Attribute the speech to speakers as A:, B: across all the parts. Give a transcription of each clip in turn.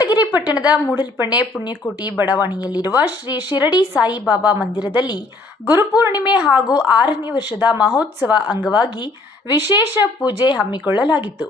A: ಪಟ್ಟಣದ ಮೂಡಲ್ಪಣ್ಣೆ ಪುಣ್ಯಕೋಟಿ ಬಡಾವಣೆಯಲ್ಲಿರುವ ಶ್ರೀ ಶಿರಡಿ ಸಾಯಿಬಾಬಾ ಮಂದಿರದಲ್ಲಿ ಗುರುಪೂರ್ಣಿಮೆ ಹಾಗೂ ಆರನೇ ವರ್ಷದ ಮಹೋತ್ಸವ ಅಂಗವಾಗಿ ವಿಶೇಷ ಪೂಜೆ ಹಮ್ಮಿಕೊಳ್ಳಲಾಗಿತ್ತು.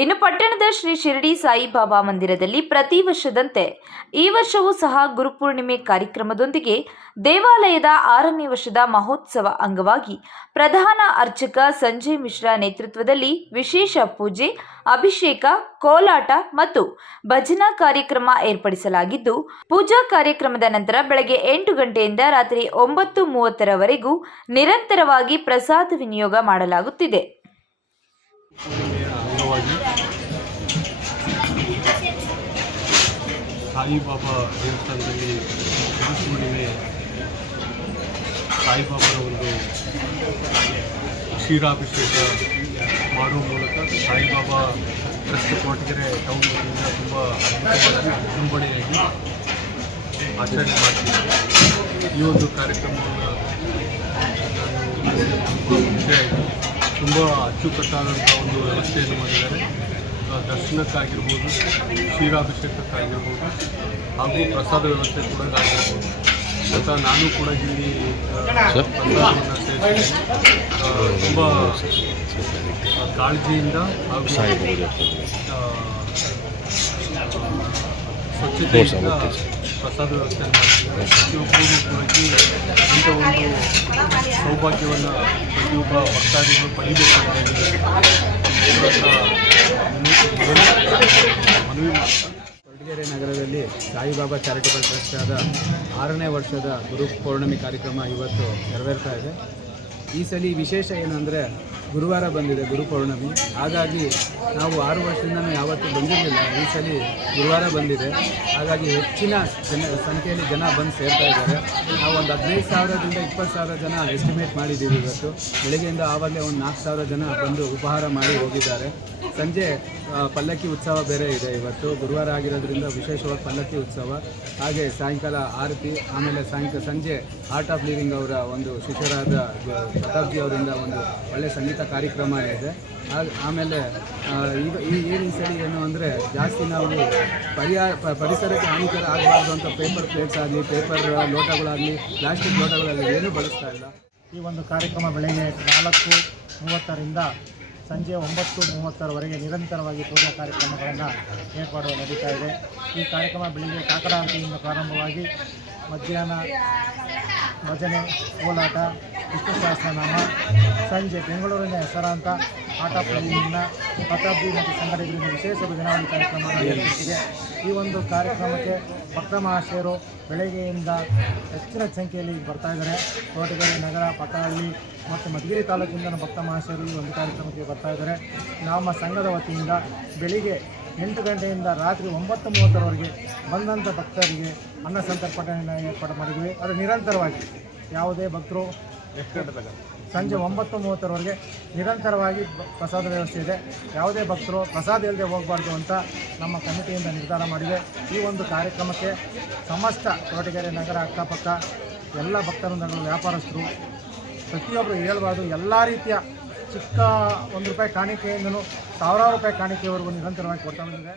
A: ಇನ್ನು ಪಟ್ಟಣದ ಶ್ರೀ ಶಿರಡಿ ಸಾಯಿಬಾಬಾ ಮಂದಿರದಲ್ಲಿ ಪ್ರತಿ ವರ್ಷದಂತೆ ಈ ವರ್ಷವೂ ಸಹ ಗುರುಪೂರ್ಣಿಮೆ ಕಾರ್ಯಕ್ರಮದೊಂದಿಗೆ ದೇವಾಲಯದ ಆರನೇ ವರ್ಷದ ಮಹೋತ್ಸವ ಅಂಗವಾಗಿ ಪ್ರಧಾನ ಅರ್ಚಕ ಸಂಜಯ್ ಮಿಶ್ರಾ ನೇತೃತ್ವದಲ್ಲಿ ವಿಶೇಷ ಪೂಜೆ, ಅಭಿಷೇಕ, ಕೋಲಾಟ ಮತ್ತು ಭಜನಾ ಕಾರ್ಯಕ್ರಮ ಏರ್ಪಡಿಸಲಾಗಿದ್ದು, ಪೂಜಾ ಕಾರ್ಯಕ್ರಮದ ನಂತರ ಬೆಳಗ್ಗೆ ಎಂಟು ಗಂಟೆಯಿಂದ ರಾತ್ರಿ ಒಂಬತ್ತು ಮೂವತ್ತರವರೆಗೂ ನಿರಂತರವಾಗಿ ಪ್ರಸಾದ ವಿನಿಯೋಗ ಮಾಡಲಾಗುತ್ತಿದೆ.
B: ಅಂಗವಾಗಿ ಸಾಯಿಬಾಬಾ ದೇವಸ್ಥಾನದಲ್ಲಿ ಹುಣ್ಣಿಮೆ ಸಾಯಿಬಾಬಾರ ಒಂದು ಕ್ಷೀರಾಭಿಷೇಕ ಮಾಡುವ ಮೂಲಕ ಸಾಯಿಬಾಬಾ ಟ್ರಸ್ಟ್ ಕೋಟಗೆರೆ ಟೌನ್ ತುಂಬ ಅದ್ಭುತವಾಗಿ ವಿಜೃಂಭಣೆಯಾಗಿ ಆಚರಣೆ ಮಾಡ್ತಿದ್ದಾರೆ ಈ ಒಂದು ಕಾರ್ಯಕ್ರಮವನ್ನು ನಾನು ತುಂಬ ತುಂಬ ಅಚ್ಚುಕಟ್ಟಾದಂಥ ಒಂದು ವ್ಯವಸ್ಥೆಯನ್ನು ಮಾಡಿದ್ದಾರೆ. ದರ್ಶನಕ್ಕಾಗಿರ್ಬೋದು ಕ್ಷೀರಾಭಿಷೇಕಕ್ಕಾಗಿರ್ಬೋದು ಹಾಗೂ ಪ್ರಸಾದ ವ್ಯವಸ್ಥೆ ಕೂಡ ಆಗಿರ್ಬೋದು ಮತ್ತು ನಾನು ಕೂಡ ಇಲ್ಲಿ ತುಂಬ ಕಾಳಜಿಯಿಂದ ಹಾಗೂ ಸ್ವಚ್ಛತೆಯಿಂದ ಪ್ರಸಾದ ವ್ಯವಸ್ಥೆ ಮಾಡ್ತಿದ್ದಾರೆ ಪ್ರತಿಯೊಬ್ಬರಿಗೂ ಇಂಥ ಒಂದು ಸೌಭಾಗ್ಯವನ್ನು ಪ್ರತಿಯೊಬ್ಬ ಭಕ್ತಾದಿಗಳು ಪಡಿಬೇಕಂತ ಮನವಿ
C: ಮಾಡ್ತಾರೆ ನಗರದಲ್ಲಿ ಸಾಯಿಬಾಬಾ ಚಾರಿಟಬಲ್ ಟ್ರಸ್ಟ್ ಆದ ಆರನೇ ವರ್ಷದ ಗುರು ಪೌರ್ಣಮಿ ಕಾರ್ಯಕ್ರಮ ಇವತ್ತು ನೆರವೇರ್ತಾ ಇದೆ. ಈ ಸಲ ವಿಶೇಷ ಏನಂದರೆ ಗುರುವಾರ ಬಂದಿದೆ ಗುರು ಪೌರ್ಣಮಿ. ಹಾಗಾಗಿ ನಾವು ಆರು ವರ್ಷದಿಂದ ಯಾವತ್ತೂ ಬಂದಿರಲಿಲ್ಲ. ಈ ಸಲ ಗುರುವಾರ ಬಂದಿದೆ. ಹಾಗಾಗಿ ಹೆಚ್ಚಿನ ಜನ, ಸಂಖ್ಯೆಯಲ್ಲಿ ಜನ ಬಂದು ಸೇರ್ತಾ ಇದ್ದಾರೆ. ನಾವು ಒಂದು ಹದಿನೈದು ಸಾವಿರದಿಂದ ಇಪ್ಪತ್ತು ಸಾವಿರ ಜನ ಎಸ್ಟಿಮೇಟ್ ಮಾಡಿದ್ದೀವಿ ಇವತ್ತು. ಬೆಳಗ್ಗೆಯಿಂದ ಆವಾಗಲೇ ಒಂದು ನಾಲ್ಕು ಸಾವಿರ ಜನ ಬಂದು ಉಪಹಾರ ಮಾಡಿ ಹೋಗಿದ್ದಾರೆ. ಸಂಜೆ ಪಲ್ಲಕ್ಕಿ ಉತ್ಸವ ಬೇರೆ ಇದೆ ಇವತ್ತು. ಗುರುವಾರ ಆಗಿರೋದ್ರಿಂದ ವಿಶೇಷವಾಗಿ ಪಲ್ಲಕ್ಕಿ ಉತ್ಸವ. ಹಾಗೆ ಸಾಯಂಕಾಲ ಆರತಿ, ಆಮೇಲೆ ಸಾಯಂಕಾಲ ಸಂಜೆ ಆರ್ಟ್ ಆಫ್ ಲಿವಿಂಗ್ ಅವರ ಒಂದು ಶಿಷ್ಯರಾದ ಶತಾಬ್ದಿ ಅವರಿಂದ ಒಂದು ಒಳ್ಳೆಯ ಸಂಗೀತ ಕಾರ್ಯಕ್ರಮ ಇದೆ. ಆಮೇಲೆ ಈಗ ಈ ಏನು ಸರಿ ಏನು ಅಂದರೆ ಜಾಸ್ತಿ ನಾವು ಪರಿಹಾರ ಪರಿಸರಕ್ಕೆ ಹಾನಿಕರ ಆಗಬಾರ್ದು ಅಂತ ಪೇಪರ್ ಪ್ಲೇಟ್ಸ್ ಆಗಲಿ ಪೇಪರ್ ಲೋಟಗಳಾಗಲಿ ಪ್ಲಾಸ್ಟಿಕ್ ಲೋಟಗಳಾಗಲಿ ಏನೂ ಬಳಸ್ತಾ ಇಲ್ಲ.
D: ಈ ಒಂದು ಕಾರ್ಯಕ್ರಮ ಬೆಳಗ್ಗೆ ನಾಲ್ಕು ಮೂವತ್ತರಿಂದ ಸಂಜೆ ಒಂಬತ್ತು ಮೂವತ್ತರವರೆಗೆ ನಿರಂತರವಾಗಿ ಪೂಜಾ ಕಾರ್ಯಕ್ರಮಗಳನ್ನು ಏರ್ಪಾಡು ನಡೀತಾ ಇದೆ. ಈ ಕಾರ್ಯಕ್ರಮ ಬೆಳಿಗ್ಗೆ ಕಾಕಡಾರತಿಯಿಂದ ಪ್ರಾರಂಭವಾಗಿ ಮಧ್ಯಾಹ್ನ ಭಜನೆ, ಕೋಲಾಟ, ವಿಷ್ಣು ಸಹಸ್ರನಾಮ, ಸಂಜೆ ಬೆಂಗಳೂರಿನ ಹೆಸರಾಂತ ಆಟ ಪ್ರತಿನಿಧಿನ ಪತಾಬ್ದಿ ಮತ್ತು ಸಂಘಟನೆಗಳಿಂದ ವಿಶೇಷ ಭಜನಾವಳಿ ಕಾರ್ಯಕ್ರಮ ನಡೆಯುತ್ತಿದೆ ಈ ಒಂದು ಕಾರ್ಯಕ್ರಮಕ್ಕೆ ಭಕ್ತ ಮಹಾಶಯರು ಬೆಳಗ್ಗೆಯಿಂದ ಹೆಚ್ಚಿನ ಸಂಖ್ಯೆಯಲ್ಲಿ ಬರ್ತಾ ಇದ್ದಾರೆ. ತೋಟಗೆರೆ ನಗರ ಪಟ್ಟಹಳ್ಳಿ ಮತ್ತು ಮಧುಗಿರಿ ತಾಲೂಕಿಂದ ಭಕ್ತ ಮಹಾಶಯರು ಈ ಒಂದು ಕಾರ್ಯಕ್ರಮಕ್ಕೆ ಬರ್ತಾ ಇದ್ದಾರೆ. ನಮ್ಮ ಸಂಘದ ವತಿಯಿಂದ ಬೆಳಿಗ್ಗೆ ಎಂಟು ಗಂಟೆಯಿಂದ ರಾತ್ರಿ ಒಂಬತ್ತು ಮೂವತ್ತರವರೆಗೆ ಬಂದಂಥ ಭಕ್ತರಿಗೆ ಅನ್ನ ಸಂತರ್ಪಣೆಯನ್ನು ಏರ್ಪಾಡು ಮಾಡಿದ್ವಿ ಅದು ನಿರಂತರವಾಗಿ. ಯಾವುದೇ ಭಕ್ತರು ಸಂಜೆ ಒಂಬತ್ತು ಮೂವತ್ತರವರೆಗೆ ನಿರಂತರವಾಗಿ ಪ್ರಸಾದ ವ್ಯವಸ್ಥೆ ಇದೆ. ಯಾವುದೇ ಭಕ್ತರು ಪ್ರಸಾದ ಇಲ್ಲದೆ ಹೋಗಬಾರ್ದು ಅಂತ ನಮ್ಮ ಕಮಿಟಿಯಿಂದ ನಿರ್ಧಾರ ಮಾಡಿದೆ. ಈ ಒಂದು ಕಾರ್ಯಕ್ರಮಕ್ಕೆ ಸಮಸ್ತ ತೋಟಗೆರೆ ನಗರ ಅಕ್ಕಪಕ್ಕ ಎಲ್ಲ ಭಕ್ತವೃಂದಗಳು, ವ್ಯಾಪಾರಸ್ಥರು ಪ್ರತಿಯೊಬ್ಬರು ಹೇಳಬಾರ್ದು. ಎಲ್ಲ ರೀತಿಯ ಚಿಕ್ಕ ಒಂದು ರೂಪಾಯಿ ಕಾಣಿಕೆಯಿಂದಲೂ ಸಾವಿರಾರು ರೂಪಾಯಿ ಕಾಣಿಕೆಯವರೆಗೂ ನಿರಂತರವಾಗಿ ಕೊಡ್ತಾ ಬಂದಿದೆ.